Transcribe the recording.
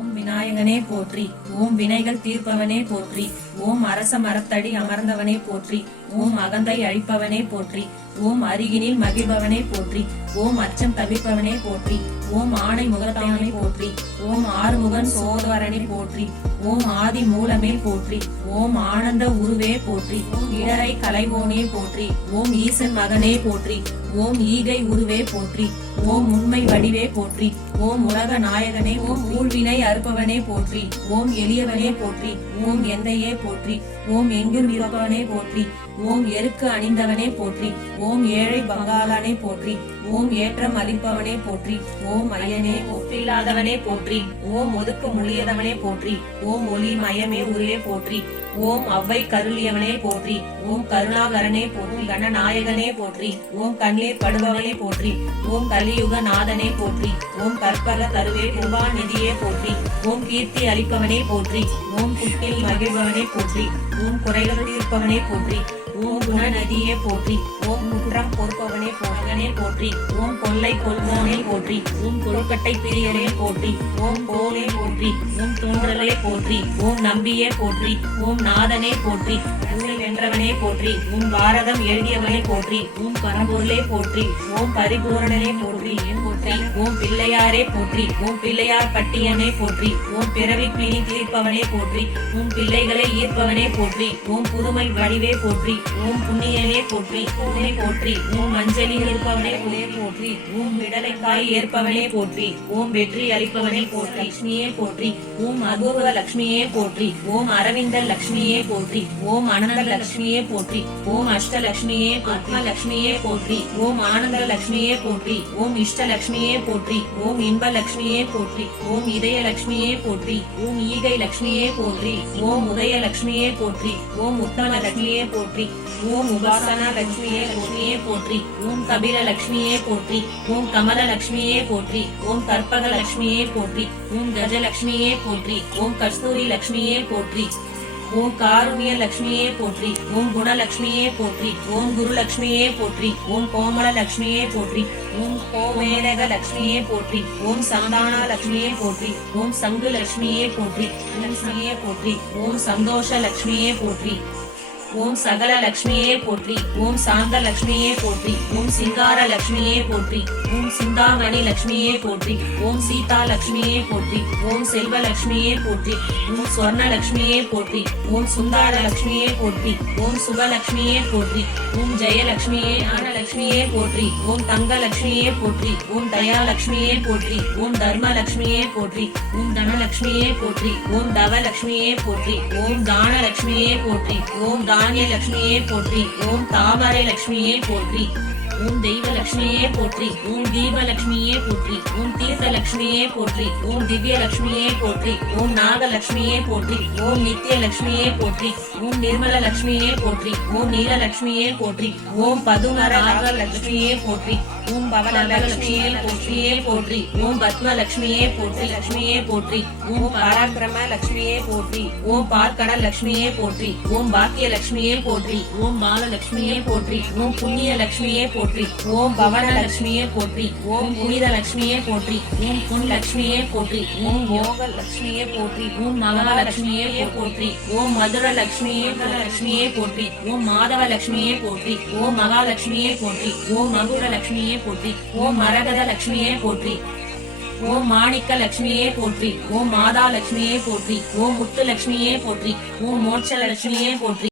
ஓம் விநாயகனே போற்றி. ஓம் வினைகள் தீர்ப்பவனே போற்றி. ஓம் அரச மரத்தடி அமர்ந்தவனே போற்றி. ஓம் அகந்தை அழிப்பவனே போற்றி. ஓம் அருகினில் மகிழ்பவனே போற்றி. ஓம் அச்சம் தவிர்ப்பவனே போற்றி. ஓம் ஆணை முகத்தானை போற்றி ஓம் ஆறுமுகன் சோதவரனை போற்றி ஓம் ஆதி மூலமே போற்றி ஓம் ஆனந்த உருவே போற்றி ஓம் இடரை கலைவோனே போற்றி ஓம் ஈசன் மகனே போற்றி ஓம் ஈகை உருவே போற்றி ஓம் உண்மை வடிவே போற்றி ஓம் உலக நாயகனே ஓம் ஊழ்வினை அறுப்பவனே போற்றி ஓம் எளியவனே போற்றி ஓம் எந்தையே போற்றி ஓம் எங்கும் இருப்பவனே போற்றி ஓம் எருக்கு அணிந்தவனே போற்றி ஓம் ஏழை பங்காளனே போற்றி ஓம் ஏற்றம் அளிப்பவனே போற்றி ஓம் ஐயனே ஒப்பில்லாதவனே போற்றி ஓம் ஒதுக்கு முழியதவனே போற்றி ஓம் ஒளி மயமே உருவே போற்றி ஓம் அவ்வை கருளியவனே போற்றி ஓம் கருணாகரனே போற்றி கணநாயகனே போற்றி ஓம் கண்ணீர் படுபவனே போற்றி ஓம் கலியுக நாதனே போற்றி ஓம் கற்பக தருவே கிருபா நிதியே போற்றி ஓம் கீர்த்தி அளிப்பவனே போற்றி ஓம் குட்டில் மகிழ்பவனே போற்றி ஓம் குறைகள் தீர்ப்பவனே போற்றி ஓம் குணநதியே போற்றி. ஓம் குற்றம் பொறுப்பவனே போகனே போற்றி. ஓம் கொள்ளை கொள்வோனே போற்றி. ஓம் கொழுக்கட்டை பிரியரே போற்றி. ஓம் கோலே போற்றி. உன் தோன்றலே போற்றி ஓம் நம்பியே போற்றி ஓம் நாதனே போற்றி உன்னை வென்றவனே போற்றி உன் பாரதம் எழுதியவனே போற்றி உன் பரம்பொருளே போற்றி ஓம் பரிபூரணனே போற்றி என் போற்றி ஓம் பிள்ளையாரே போற்றி ஓம் பிள்ளையார் பட்டியனே போற்றி ஓம் பிறவி பிணி தீர்ப்பவனே போற்றி உன் பிள்ளைகளை ஈர்ப்பவனே போற்றி ஓம் புதுமை வடிவே போற்றி ஓம் புண்ணியனே போற்றி உன்னை போற்றி ஓம் மஞ்சளி இருப்பவனே போற்றி ஓம் விடலைக்காய் ஏற்பவனே போற்றி ஓம் வெற்றி அளிப்பவனே போற்றி லட்சுமியே போற்றி போற்றி ஓம் அபூர்வ லட்சுமியே போற்றி ஓம் அரவிந்த லட்சுமியே போற்றி ஓம் அனந்த லட்சுமியே போற்றி ஓம் அஷ்டலட்சுமியே ஆத்ம லட்சுமியே போற்றி ஓம் ஆனந்த லட்சுமியே போற்றி ஓம் இஷ்டலட்சுமியே போற்றி ஓம் இன்ப லட்சுமியே போற்றி ஓம் இதய லட்சுமியே போற்றி ஓம் ஈகை லட்சுமியே போற்றி ஓம் உதய லட்சுமியே போற்றி ஓம் உத்தம லட்சுமியே போற்றி ஓம் உபாசனா லட்சுமியே லட்சுமியே போற்றி ஓம் கபில லட்சுமியே போற்றி ஓம் கமல லட்சுமியே போற்றி ஓம் கற்பக லட்சுமியே போற்றி ஓம் கஜலட்சுமி லக்ஷ்மியே போற்றி. ஓம் கஸ்தூரி லக்ஷ்மியே போற்றி. ஓம் காருண்ய லக்ஷ்மியே போற்றி. ஓம் குணலக்ஷ்மியே போற்றி. ஓம் குரு லக்ஷ்மியே போற்றி. ஓம் கோமல லக்ஷ்மியே போற்றி. ஓம் கோமேதக லக்ஷ்மியே போற்றி. ஓம் சந்தானா லக்ஷ்மியே போற்றி. ஓம் சங்கு லக்ஷ்மியே போற்றி. லக்ஷ்மியே போற்றி. ஓம் சந்தோஷ லக்ஷ்மியே போற்றி. ஓம் சகல லக்ஷ்மியே போற்றி ஓம் சாந்த லக்ஷ்மியே போற்றி ஓம் சிங்கார லக்ஷ்மியே போற்றி ஓம் சிந்தாமணி லக்ஷ்மியே போற்றி ஓம் சீதா லக்ஷ்மியே போற்றி ஓம் செல்வ லக்ஷ்மியே போற்றி ஓம் ஸ்வர்ண லக்ஷ்மியே போற்றி ஓம் சுந்தார லக்ஷ்மியே போற்றி ஓம் சுபலட்சுமியே போற்றி ஓம் ஜெயலக்ஷ்மியே ஆன லட்சுமியே போற்றி. ஓம் தங்க லட்சுமியே போற்றி. ஓம் தயாலட்சுமியே போற்றி. ஓம் தர்மலட்சுமியே போற்றி. ஓம் தனலட்சுமியே போற்றி. ஓம் தவலட்சுமியே போற்றி. ஓம் தானலட்சுமியே போற்றி. ஓம் தானிய லட்சுமியே போற்றி. ஓம் தாமரை லட்சுமியே போற்றி. ஓம் தெய்வ லட்சுமியே போற்றி ஓம் தீப லட்சுமியே போற்றி ஓம் தீர்த்த லட்சுமியே போற்றி ஓம் திவ்ய லட்சுமியே போற்றி ஓம் நாகலட்சுமியே போற்றி ஓம் நித்திய லட்சுமியே போற்றி ஓம் நிர்மல லட்சுமியே போற்றி ஓம் நீல லட்சுமியே போற்றி ஓம் பதுமராக லட்சுமியே போற்றி ஓம் பவனலட்சுமியே போற்றியே போற்றி ஓம் பத்மலட்சுமியே போற்றி லட்சுமியே போற்றி ஓம் பராக்கிரம லட்சுமியே போற்றி ஓம் பார்க்கடல் லட்சுமியே போற்றி ஓம் பாக்கிய லட்சுமியே போற்றி ஓம் பாலலட்சுமியே போற்றி ஓம் புண்ணிய லட்சுமியே போற்றி ஓம் பவன லட்சுமியே போற்றி ஓம் புனித லட்சுமியே போற்றி ஓம் புன் லட்சுமியே போற்றி ஓம் யோக லட்சுமியே போற்றி ஓம் மகாலட்சுமியே போற்றி ஓம் மதுர லட்சுமியே லட்சுமியே போற்றி ஓம் மாதவ லட்சுமியே போற்றி ஓம் மகாலட்சுமியே போற்றி ஓம் மகுர லட்சுமியே போற்றி ஓம் மரகத லட்சுமியே போற்றி ஓம் மாணிக்க லட்சுமியே போற்றி ஓம் மாதா லட்சுமியே போற்றி ஓம் முத்து லட்சுமியே போற்றி ஓம் மோட்ச லட்சுமியே போற்றி